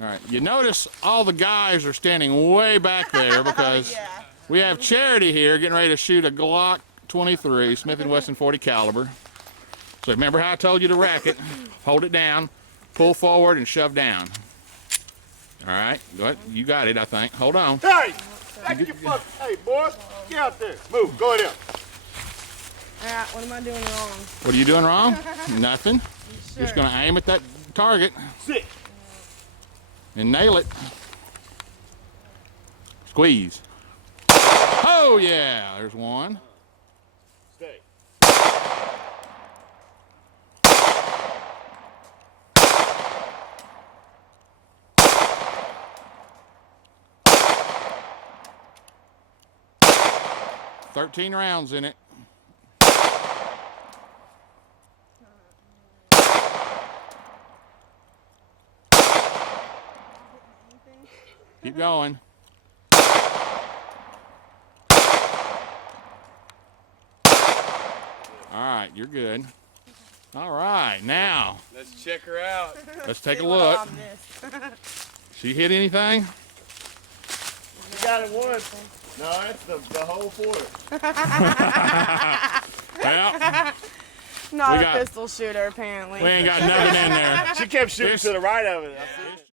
All right, you notice all the guys are standing way back there because we have Charity here getting ready to shoot a Glock 23 Smith & Wesson 40 caliber. So remember how I told you to rack it? Hold it down, pull forward, and shove down. All right, go ahead. You got it, I think. Hold on. Hey, hey, boys, get out there. Move, go ahead. Yeah, what am I doing wrong? What are you doing wrong? Nothing. You're just gonna aim at that target. Sit. And nail it. Squeeze. Oh yeah, there's one. Stay. "13 rounds in it. Keep going. All right, you're good. All right, now Let's check her out. let's take a look. She hit anything? You got it once. No, that's the whole quarter. Well, Not We a got- pistol shooter, apparently. we ain't got nothing in there. She kept shooting to the right of it. I see it.